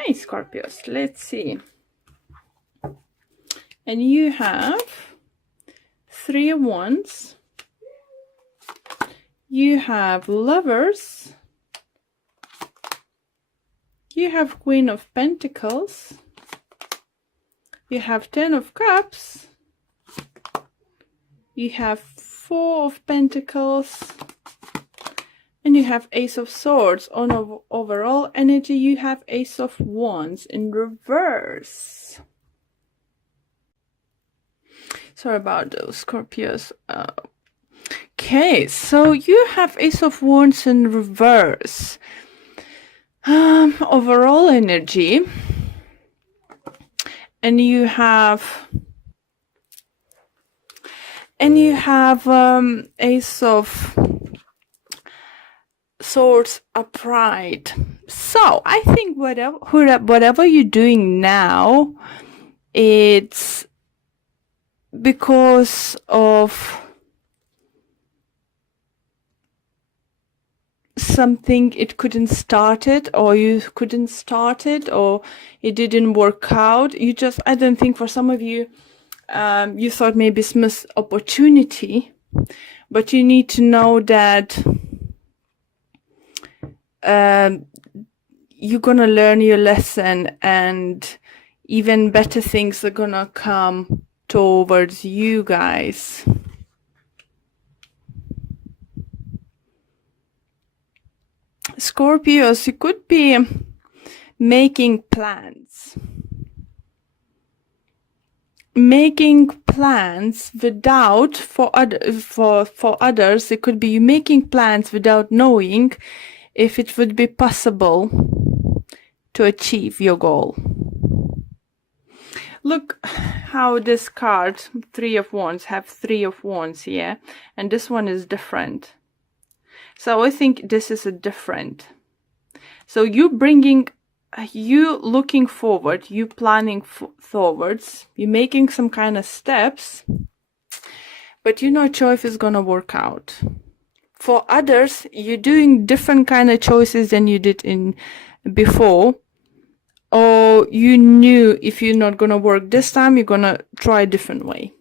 Okay, Scorpios, let's see. And you have 3 of Wands. You have Lovers. You have Queen of Pentacles. You have 10 of Cups. You have 4 of Pentacles. And you have Ace of Swords. On overall energy, you have Ace of Wands in reverse. Sorry about those, Scorpios. Okay, so you have Ace of Wands in reverse. Overall energy. And you have Ace of Swords upright. So I think whatever you're doing now, it's because of something it couldn't start it, or you couldn't start it, or it didn't work out. I don't think for some of you, you thought maybe it's missed opportunity, but you need to know that you're gonna learn your lesson, and even better things are gonna come towards you guys. Scorpios, you could be making plans. Without, for others, it could be you making plans without knowing if it would be possible to achieve your goal. Look how this card, 3 of Wands, have 3 of Wands here, and this one is different. So I think this is a different. So you looking forward, you planning forwards, you making some kind of steps, but you're not sure if it's gonna work out. For others, you're doing different kind of choices than you did in before, or you knew if you're not gonna work this time, you're gonna try a different way.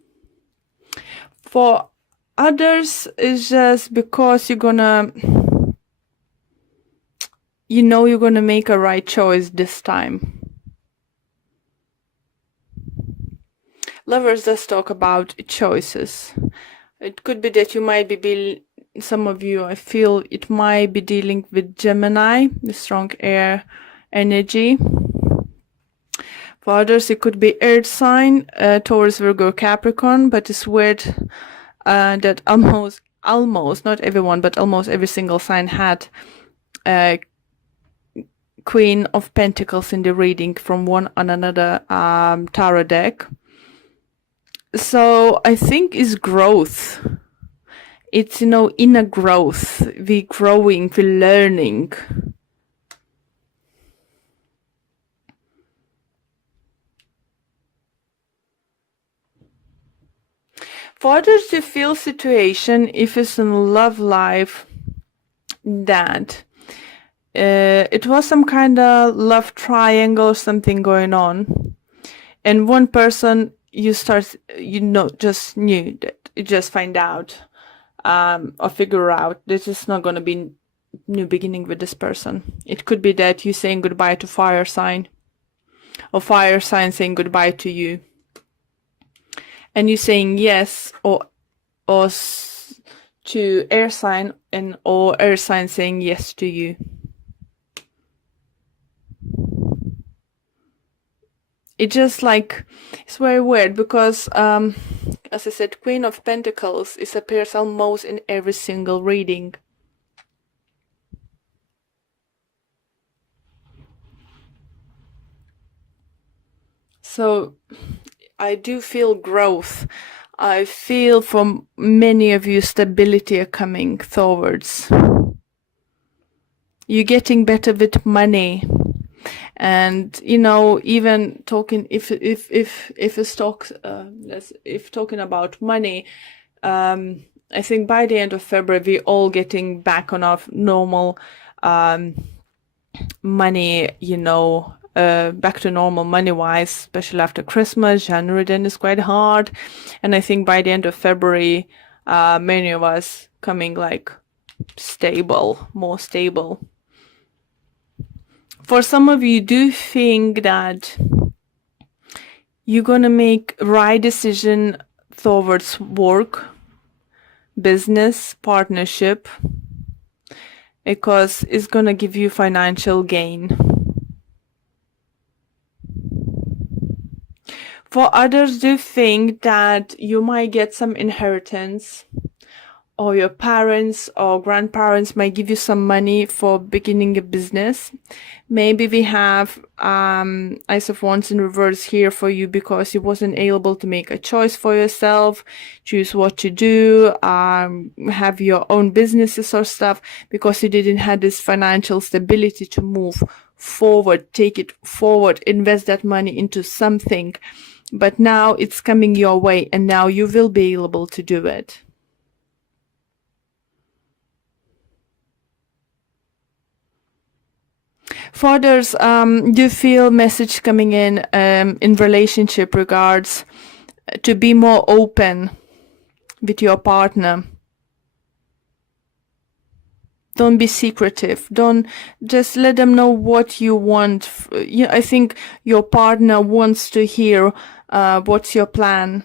For others, it's just because you're gonna make a right choice this time. Lovers does talk about choices. It could be that you might be some of you, I feel it might be dealing with Gemini, the strong air energy. For others, it could be earth sign, Taurus, Virgo, Capricorn, but it's weird that almost, not everyone, but almost every single sign had Queen of Pentacles in the reading from one on another tarot deck. So I think it's growth. It's, inner growth. We're growing, we're learning. For others, you feel situation, if it's in love life, that it was some kind of love triangle, something going on, and one person just knew that, you just find out or figure out this is not going to be new beginning with this person. It could be that you're saying goodbye to fire sign, or fire sign saying goodbye to you, and you're saying yes or to air sign, or air sign saying yes to you. It's just like, it's very weird because, as I said, Queen of Pentacles appears almost in every single reading. So I do feel growth. I feel from many of you stability are coming towards. You're getting better with money. And even talking if talking about money, I think by the end of February we're all getting back on our normal money, back to normal money-wise, especially after Christmas. January then is quite hard. And I think by the end of February, many of us coming like more stable. For some of you, do think that you're gonna make right decision towards work, business, partnership, because it's gonna give you financial gain. For others, do think that you might get some inheritance, or your parents or grandparents might give you some money for beginning a business. Maybe we have Ice of Wands in reverse here for you because you wasn't able to make a choice for yourself, choose what to do, have your own businesses or stuff, because you didn't have this financial stability to move forward, take it forward, invest that money into something. But now it's coming your way, and now you will be able to do it. For others, do feel message coming in relationship regards to be more open with your partner. Don't be secretive. Don't just let them know what you want. I think your partner wants to hear what's your plan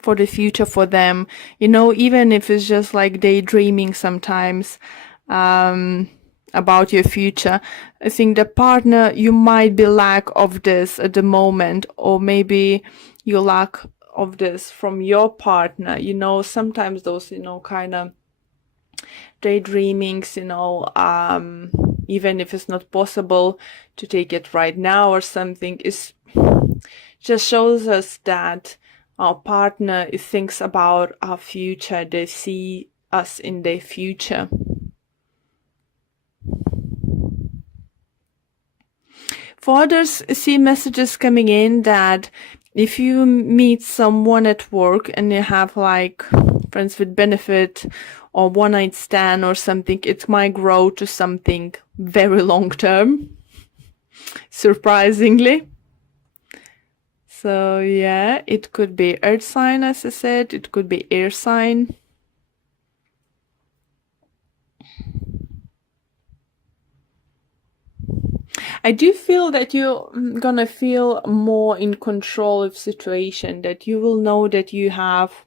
for the future for them. Even if it's just like daydreaming sometimes about your future. I think the partner, you might be lack of this at the moment, or maybe you lack of this from your partner. Sometimes those, kind of daydreamings, even if it's not possible to take it right now or something, is just shows us that our partner thinks about our future. They see us in their future. For others, see messages coming in that if you meet someone at work and you have like friends with benefit or one night stand or something, it might grow to something very long term, surprisingly. So yeah, it could be earth sign, as I said, it could be air sign. I do feel that you're gonna feel more in control of situation, that you will know that you have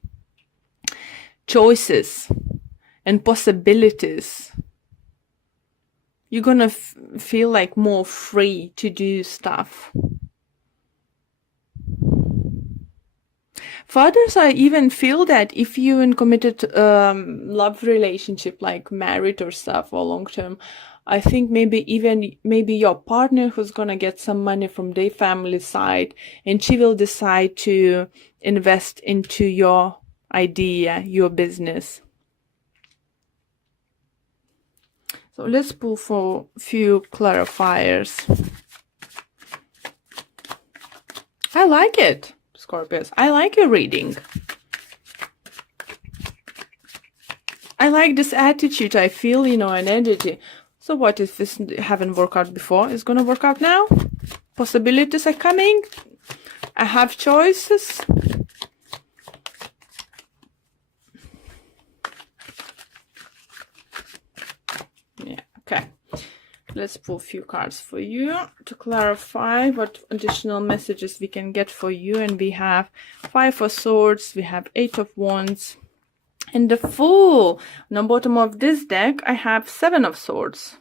choices and possibilities. You're gonna feel like more free to do stuff. For others, I even feel that if you're in committed love relationship, like married or stuff, or long term, I think maybe your partner who's gonna get some money from their family side, and she will decide to invest into your idea, your business. So let's pull for a few clarifiers. I like it, Scorpios. I like your reading. I like this attitude. I feel, an energy. So what if this haven't worked out before? It's gonna work out now? Possibilities are coming. I have choices. Yeah, okay. Let's pull a few cards for you to clarify what additional messages we can get for you. And we have 5 of Swords, we have 8 of Wands, and the Fool. On the bottom of this deck, I have 7 of Swords.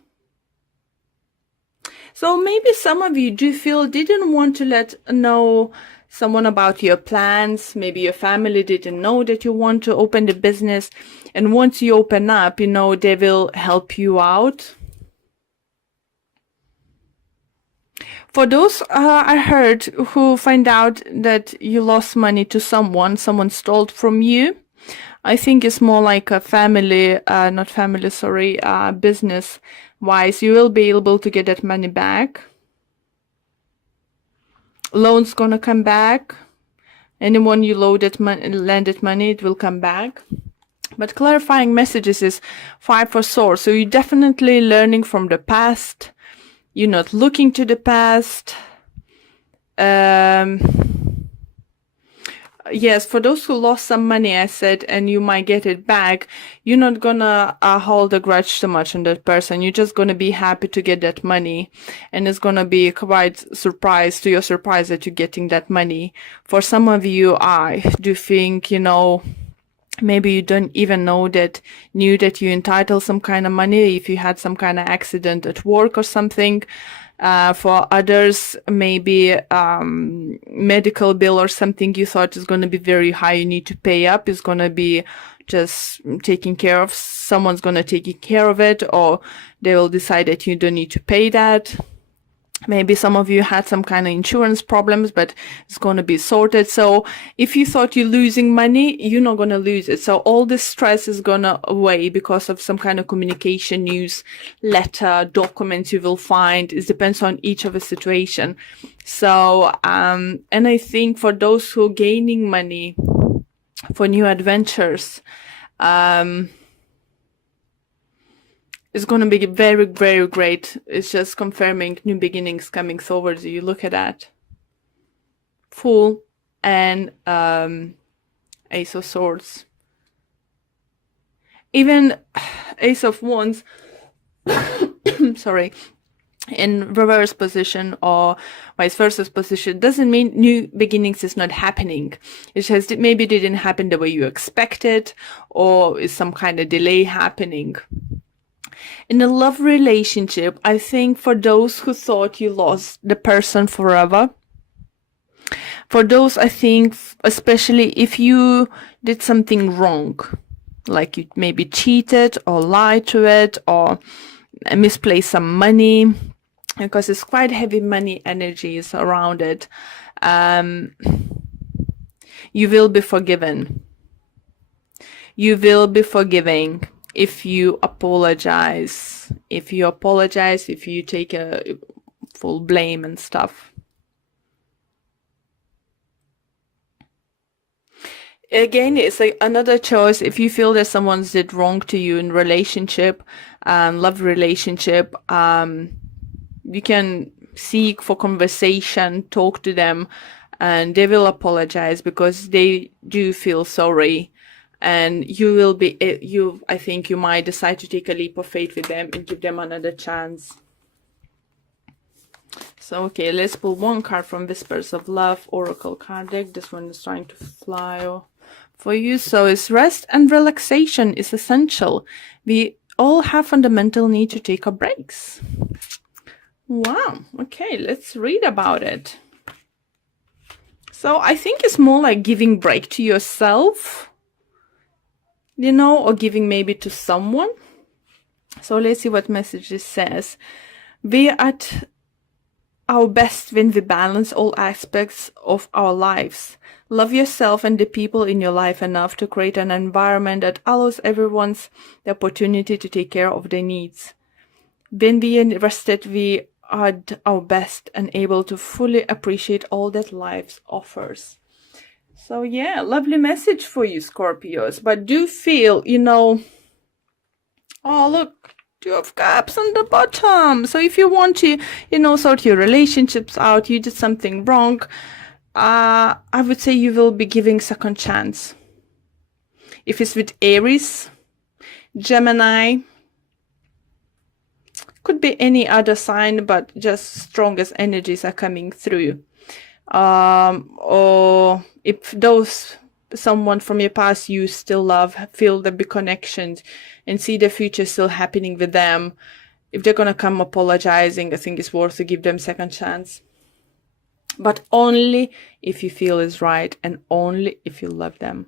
So maybe some of you do feel didn't want to let know someone about your plans. Maybe your family didn't know that you want to open the business. And once you open up, they will help you out. For those I heard who find out that you lost money to someone stole from you, I think it's more like a business wise. You will be able to get that money back. Loan's gonna come back. Anyone you lended money, it will come back. But clarifying messages is 5 of Swords. So you're definitely learning from the past. You're not looking to the past. Yes, for those who lost some money, I said, and you might get it back, you're not gonna hold a grudge too much on that person. You're just gonna be happy to get that money. And it's gonna be quite surprise to your surprise that you're getting that money. For some of you, I do think, maybe you don't even knew that you entitled some kind of money if you had some kind of accident at work or something. For others, maybe medical bill or something you thought is going to be very high, you need to pay up, is going to be just taken care of. Someone's going to take care of it, or they will decide that you don't need to pay that. Maybe some of you had some kind of insurance problems, but it's going to be sorted. So if you thought you're losing money, you're not going to lose it. So all this stress is going to away because of some kind of communication, news, letter, documents you will find. It depends on each of a situation. So, and I think for those who are gaining money for new adventures, it's going to be very, very great. It's just confirming new beginnings coming towards you. You look at that. Fool and Ace of Swords. Even Ace of Wands, sorry, in reverse position or vice versa position doesn't mean new beginnings is not happening. It just maybe didn't happen the way you expected, or is some kind of delay happening. In a love relationship, I think for those who thought you lost the person forever, for those, I think, especially if you did something wrong, like you maybe cheated or lied to it or misplaced some money, because it's quite heavy money energies around it, you will be forgiven. You will be forgiving. If you apologize, if you take a full blame and stuff. Again, it's like another choice. If you feel that someone's did wrong to you in relationship, love relationship, you can seek for conversation, talk to them, and they will apologize because they do feel sorry. And you will be, I think you might decide to take a leap of faith with them and give them another chance. So, okay, let's pull one card from Whispers of Love Oracle card deck. This one is trying to fly for you. So it's rest and relaxation is essential. We all have fundamental need to take our breaks. Wow. Okay, let's read about it. So I think it's more like giving break to yourself, or giving maybe to someone. So let's see what message this says. We are at our best when we balance all aspects of our lives. Love yourself and the people in your life enough to create an environment that allows everyone the opportunity to take care of their needs. When we are rested, we are at our best and able to fully appreciate all that life offers. So yeah, lovely message for you, Scorpios. But do feel, oh look, Two of Cups on the bottom. So if you want to, sort your relationships out, you did something wrong, I would say you will be giving second chance. If it's with Aries, Gemini, could be any other sign, but just strongest energies are coming through. Or if someone from your past you still love, feel the big connections and see the future still happening with them, if they're gonna come apologizing, I think it's worth to give them second chance. But only if you feel is right and only if you love them.